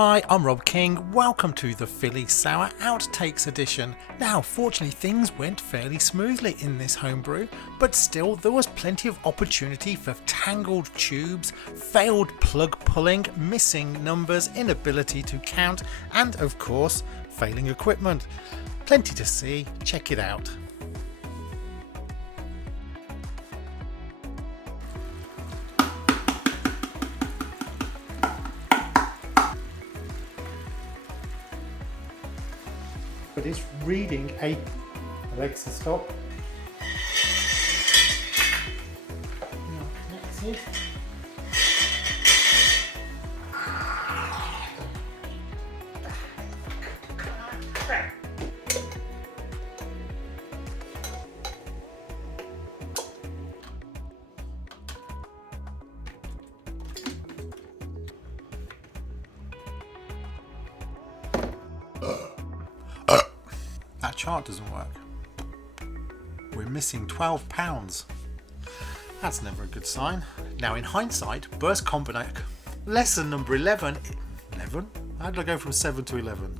Hi, I'm Rob King. Welcome to the Philly Sour Outtakes edition. Now, fortunately, things went fairly smoothly in this homebrew, but still there was plenty of opportunity for tangled tubes, failed plug pulling, missing numbers, inability to count, and of course, failing equipment. Plenty to see. Check it out. But it's reading a Alexa stop. Not connected. That chart doesn't work. We're missing 12 pounds. That's never a good sign. Now in hindsight, burst combination lesson number 11. 11? How did I go from 7 to 11?